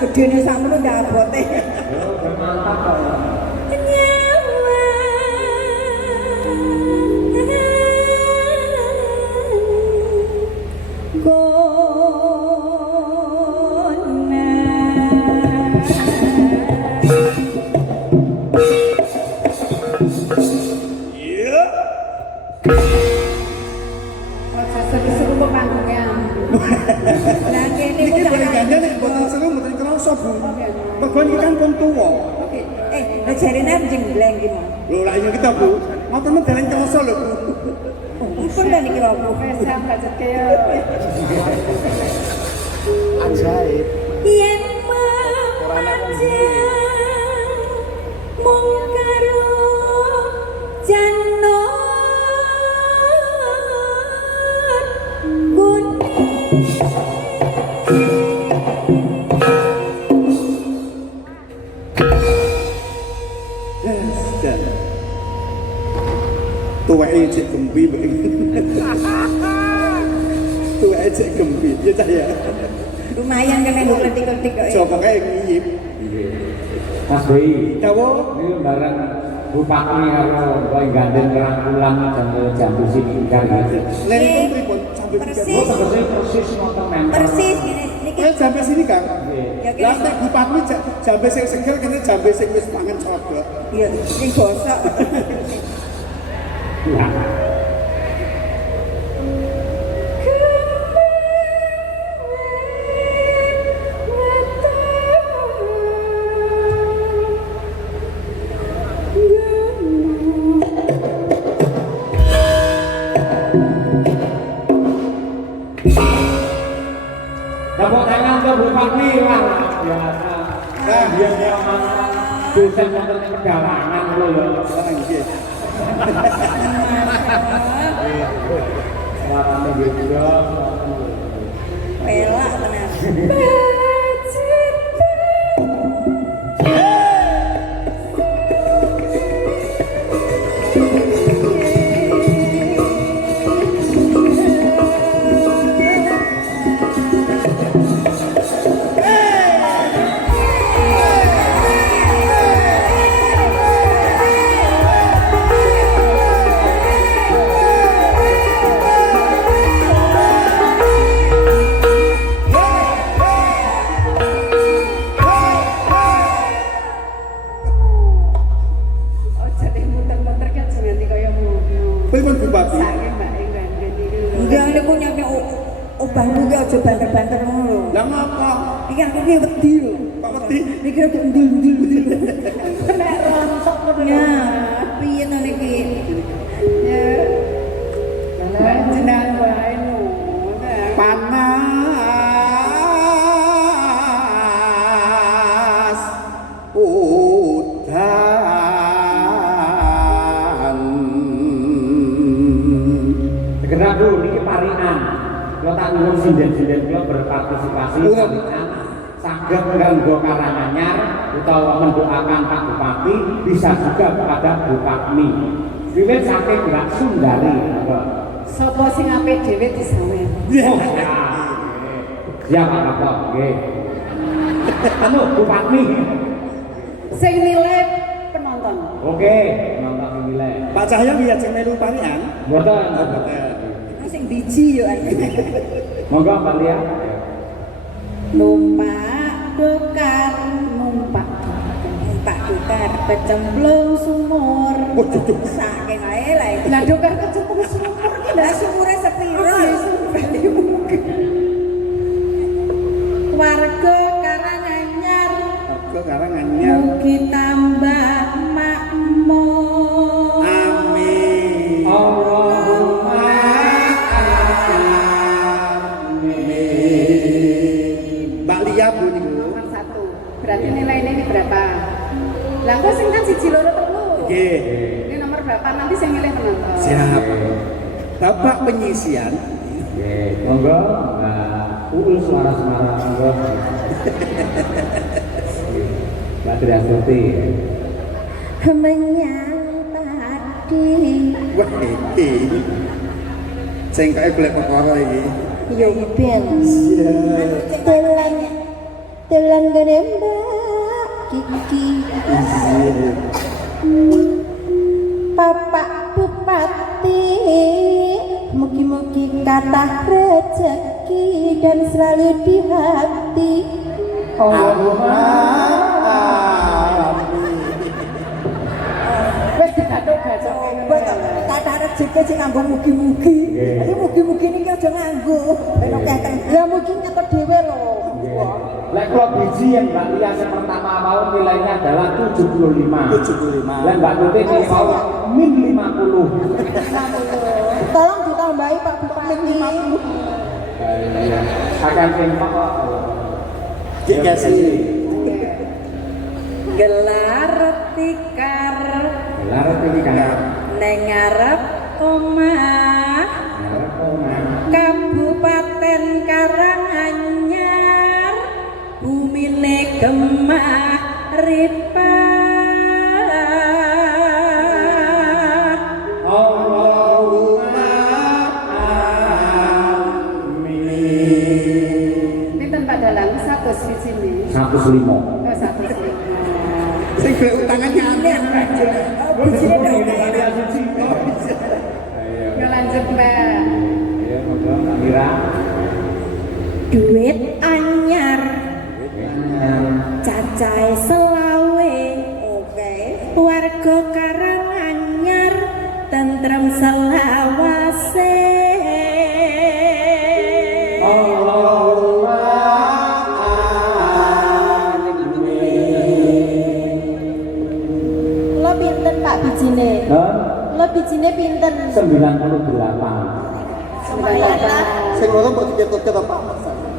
Gedene sakmono ndak abote. Yo mantap kok. Jarene jengbleng ki mau. Lho lah iya kita Bu. Motormu dalan kroso lho Bu. Pun ta niki lho Bu. Sam budgetke yo. Ajaib. Yen manja mung karo janot tuweke cek gembi tuweke cek gembi ya cah ya lumayan kan nek kletik-kletik kok. jokoke ngiyip Mas Doi dawa ini bareng Bupati karo Mbak Gandeng Rangkulan jam sini kan leren pripun sampai Persis. persis nonton mentor Persis gini niki. sampai sini kan Ya lah kene. nek bupati jambe sing segel kene jambe sing wis mangan sodok Iya, sing gosok. ya Tepuk tangan untuk Bupati Wah biasa. Nah, dia dosen wonten pedalangan lho ya. nggih Suarane beda. Pelak tenan. pripun bupati Enggak nek punya obahmu ki aja banter-banter ngono lho. lah ngapa Iki aku ki wedi lho. kok wedi Iki aku ndil-ndil. Nek rontok ya. Piye to niki? Ya. Jenengan wae no. panas udan Segera dulu niki parinan. Kalau tak nuwun sinden-sinden kula berpartisipasi parinan saged nganggo Karanganyar utawa mendoakan Pak Bupati bisa juga kepada Bupati. Wiwit saking Mbak Sundari. Sopo sing apik dhewe disawen. Oh, siap Pak Kapten. Nggih. Anu Bupati. Sing nilai penonton. Oke, nonton nilai. Pak Cahya lihat sing melu parian Mboten. Sing biji yo. Monggo Mbak Lia. Numpak dokar, numpak dokar kecemplung sumur. Saking ae lah. Lah dokar kecemplung sumur ki Lah sumure sepiro? Warga Karanganyar aku Karanganyar mugi tambah makmur. amin Allahumma Mbak Lia Bu niku nomor 1. Berarti nilainya ini berapa? Lah kok sing kan 1 loro telu. nggih Ini nomor berapa nanti saya milih penonton. siap Bapak penyisian Nggih, monggo Mbak Uul suara-suara monggo. Mbak Triastuti. Menyang padi wah iki sing kaya golek perkara iki yo ben iya telan Dolan gede Mbak Kiki. Bapak Bupati, mugi-mugi kathah rezeki dan selalu di hati. Allahumma Wes digathuk-gathuk Kathah rezeki sing nganggo mugi-mugi. Iki mugi-mugi niki aja nganggo. Ben akeh teng. Ya mugi nyetor dhewe lho. Lek kalau biji yang Mbak Lia yang pertama mau nilainya adalah 75. 75. Lek Mbak Tuti ini mau min 50. Tolong ditambahi Pak Bupati. 50. Akan infak kok. Dikasih. Gelar tikar Gelar ini kan. neng ngarep omah Kabupaten Karanganyar bumine gemah ripat. Allahumma amin. Pinten Pak Dalang 100 di sini. 105. Oh 105. Sing golek utangannya aneh. Bijine Ini dong. Mbak Lia suci. Yo lanjut Mbak. Ya, monggo Mbak Mira. Duit anyar cacahe selawe. Oke. Warga Karanganyar tentrem selawase. Allahumma Lo pinten Pak bijine? amin. Lo bijine pinten? 98. Lumayan lah. Sing loro mbok diketut-ketut Pak.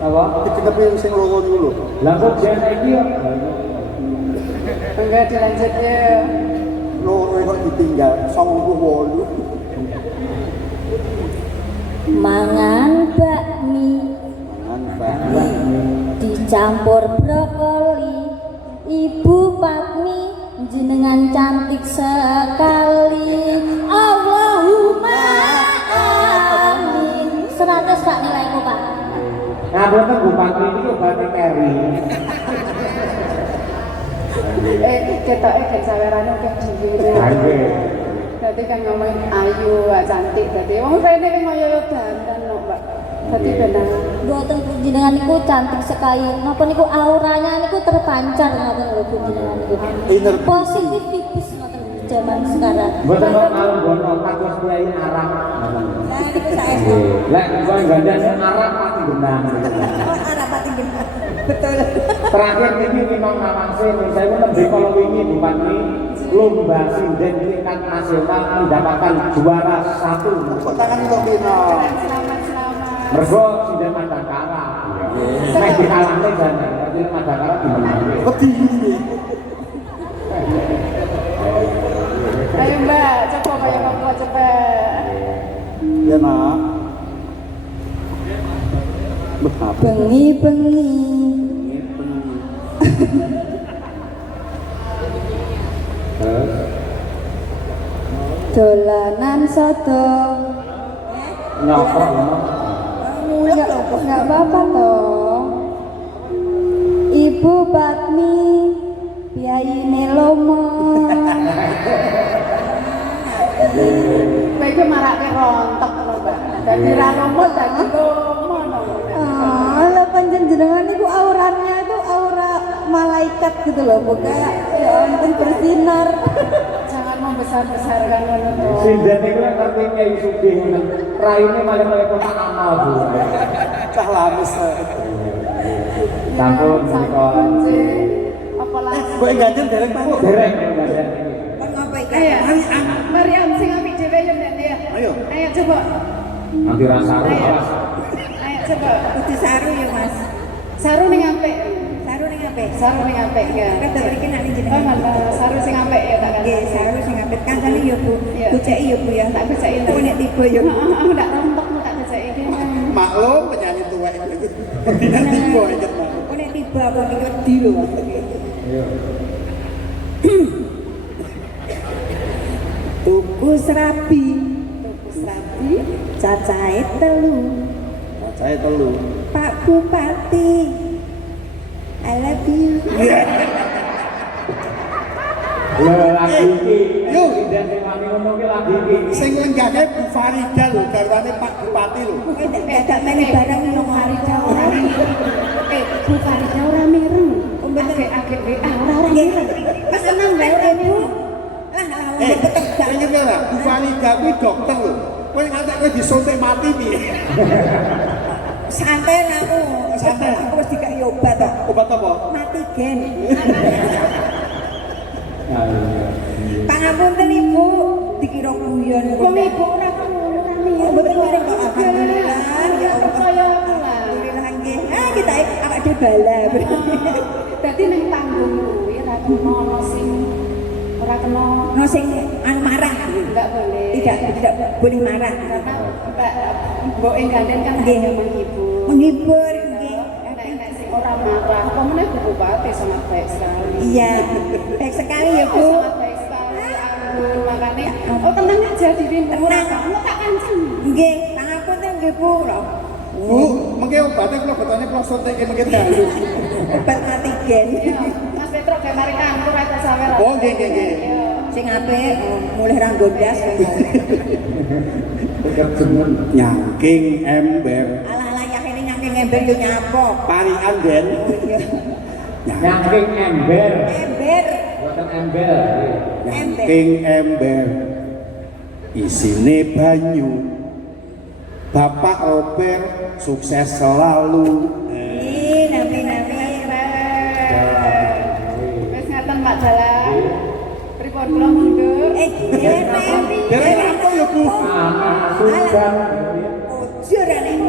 Apa? Diketepi sing loro niku lho. Lah kok jen iki yo. Enggak dilanjut ya. Loro kok ditinggal 98. Mangan bakmi Manfaat. dicampur brokoli. Ibu Patmi jenengan cantik sekali. Allahumma amin. 100 Pak nilaiku Pak. Ngapunten Bupati ini kok bati keri. Ketoke gen sawerane akeh dhewe. Ayo. Dadi kan ngomong ayu, cantik dadi. Wong rene ki ngoyo dandan lho, Mbak. Dadi benar. Boten jenengan niku cantik sekali. Napa niku auranya niku terpancar ngoten lho Bu jenengan niku. Inner Positifipis ngoten zaman sekarang. Mboten kok malem bono kados kiai Arab. Nah niku saestu. Lek kowe gandane Arab pati benang. Oh arah pati bener. Betul. Terakhir ini memang nawangse saya pun lebih kalau wingi Bupati lomba sinden tingkat nasional mendapatkan juara 1. tangan untuk Bina. Selamat. Mergo sinden Madangkara. Nek dikalahke jan berarti Madangkara dimenangi. Wedi iki. Ayo Mbak, coba kaya apa cepet. Ya Nak. Betapa. Bengi-bengi dolanan soto. Nyoprok Nggak apa-apa toh. Ibu Patmi Piai Nelomo. Kowe iki marake rontok lho, Mbak. Dadi ra lumut dadi lomo lho. Lah panjenengan niku auranya itu aura malaikat gitu loh, Bu. Kayak ya ampun bersinar. Jangan membesar-besarkan ngono to. sinden itu yang ngerti kiai sugih raine malah kotak amal Bu. Cah lames. Sampun menika. Apa langsung? Kok ganjen dereng Pak? Dereng gandane. Ayo, Mariam sing apik dhewe yo Mbak ya. Ayo. Ayo coba. Nanti rasa awas. Ayo coba. Kudu saru ya, Mas. Saru ning apik. Saru ning apik. Saru ning apik ya. Kata mriki nak Oh, jenengan. malah saru sing apik ya tak Nggih, saru sing apik. Kancane ya, Bu. Iya. Boceki ya, Bu ya. Tak beceki Kowe nek tiba ya. Ndak rontok tak beceki iki. Maklum penyanyi tua itu. Tidak tiba iket Pak. Kowe nek tiba apa iki wedi lho. Iya. Tuku serabi. Sapi. Cacahe 3. Saya telu. Pak Bupati. I Iya. Lho lagi iki. Yo. Dan sing wani ngono ki lagi iki. Sing lenggahke Bu Farida lho, garwane Pak Bupati lho. Gak meneh barang nang Farida ora. Bu Farida ora mireng. Agek WA ora mireng. Seneng bae Bu. Sing ngene lah, Bu Farida kuwi dokter lho. Kowe ngantek kowe disuntik mati piye? Santai aku. Santai. Aku wis dikai obat kok. Obat apa? Mati gen. Ayo. Pangapunten Ibu, dikira guyon. Wong ibu ora ngono ora mireng. Mboten mireng kok alhamdulillah. Ya Allah. Percaya aku lah. Alhamdulillah nggih. Kita awak dhewe bala. Dadi ning panggung kuwi ora kena ana sing ora kena No sing anu marah. enggak boleh. Tidak boleh marah. Karena mbok ganden kan hanya menghibur. Menghibur nggih. Nek sing ora marah, apa meneh Bu Bupati sangat baik sekali. Iya. Baik sekali ya Bu. Sangat baik sekali. Anggun makane oh tenang aja diri Tenang. kamu tak kancing. Nggih, pangapunten nggih Bu. Lho. Bu, mengke obatnya kula botone kula suntik mengke dalu. Obat mati gen. Iya, Mas Petro ge mari kantor rada sawer. Oh, nggih nggih nggih. Sing apik mulih ra gondas. Tegap jemen. Nyangking ember, Alah-alah yakene nyangking ember yo nyapo. parian den. Iya. Nyangking ember. Ember. Buatan ember. Nyangking ember. Isine banyu. Bapak Oper sukses selalu. Ih, nami-nami. Wis ngaten Pak Dalan. Pripun kula mundur? Nami. Dereng apa ya Bu? Anak sudan. Ujur nek.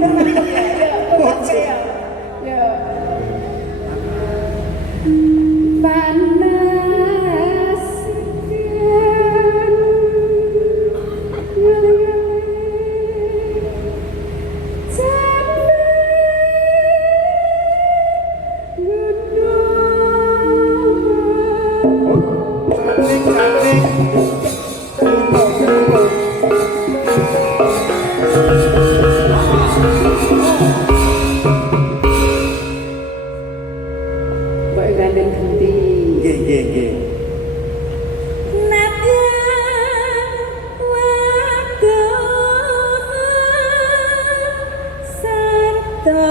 Ya. Panas Mbok gandeng genti. Nggih nggih nggih. Sarta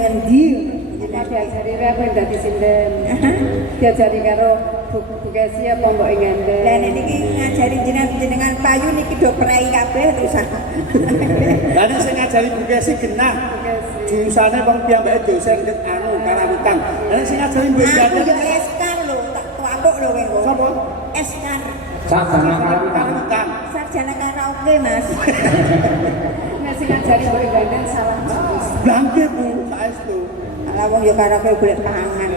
ning endi? Kita diajari wae apa dadi sinden. Diajari karo Bu Kesi apa mbok ing ngende. Lah nek niki ngajari jenengan payu niki do prei kabeh terus. Lah nek sing ngajari Bu Kesi genah. Jurusane wong piyambake dosen anu karawitan. Lah nek sing ngajari Mbak Aku Jati yo eskar lho, tak tuapuk lho kowe. sapa? Eskar. Sarjana karawitan. Karawitan. Sarjana karaoke, Mas. Nek sing ngajari mbok ing ngende salah terus. Bangke Bu, saestu. Lah wong yo karaoke golek pangan.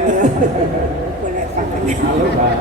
Golek pangan. Halo, Pak.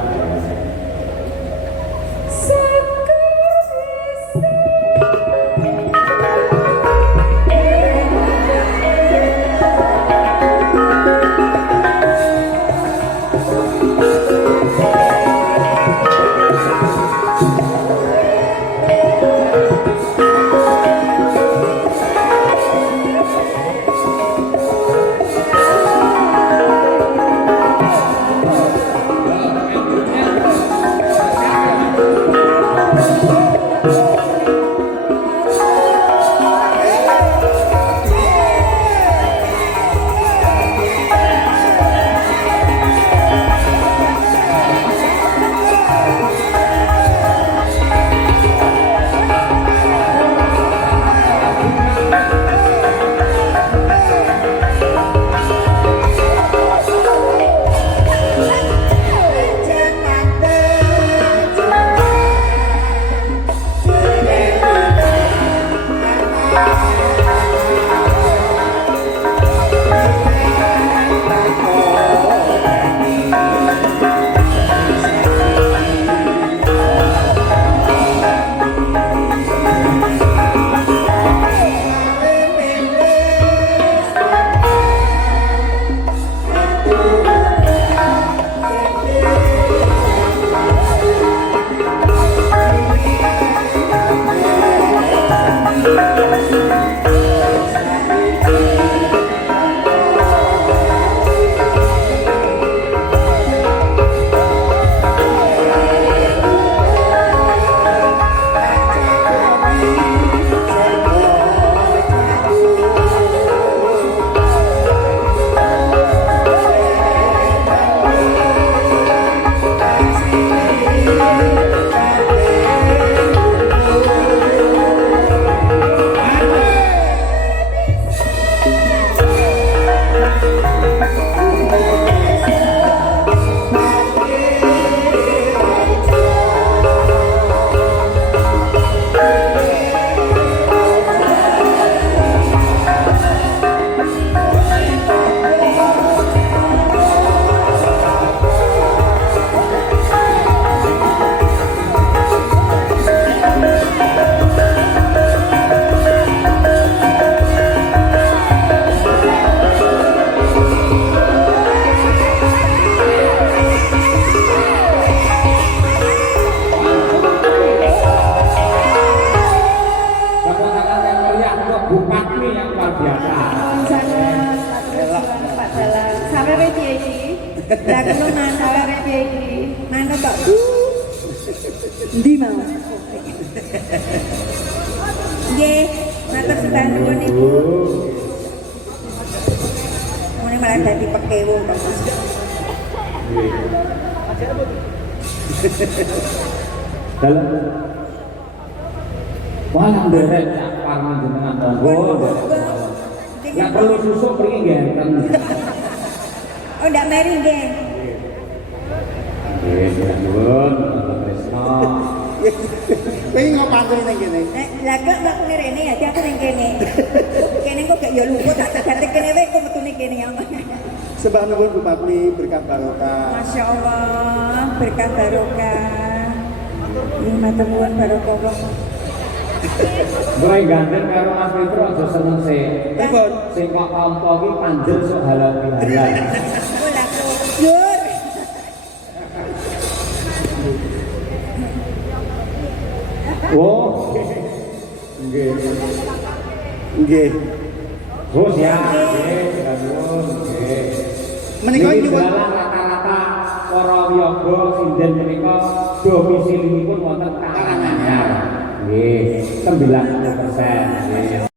Lah kula manut piye iki? manut kok. Endi mau? Nggih, matur sembah nuwun Ibu. Mune malah dadi pekewo kok. Dalam walang derek cak parmen jenengan monggo. Nek perlu susuk mriki ngenten. Oh, ndak meri nggih. Nggih, nuwun, Tresno. Kowe ngopantun ning kene. Lah kok nek ngene ya aku ning kene. Kene kok gak ya luput tak ganti kene wae kok metune kene ya. Sembah nuwun Bu Patmi berkah barokah. Masya Allah, berkah barokah. Ini matur nuwun barokah. Mulai gandeng karo Mas Petro aja seneng sih. Pripun? Sing kok tampa iki panjer sok halal bihalal. Oh lah kujur. Oh. Nggih. Nggih. Oh siap. Nggih, nuwun. Nggih. Menika Niki nyuwun dalam rata-rata para wiyaga sinden menika domisilipun wonten Karanganyar. Nggih, 90%. Nggih.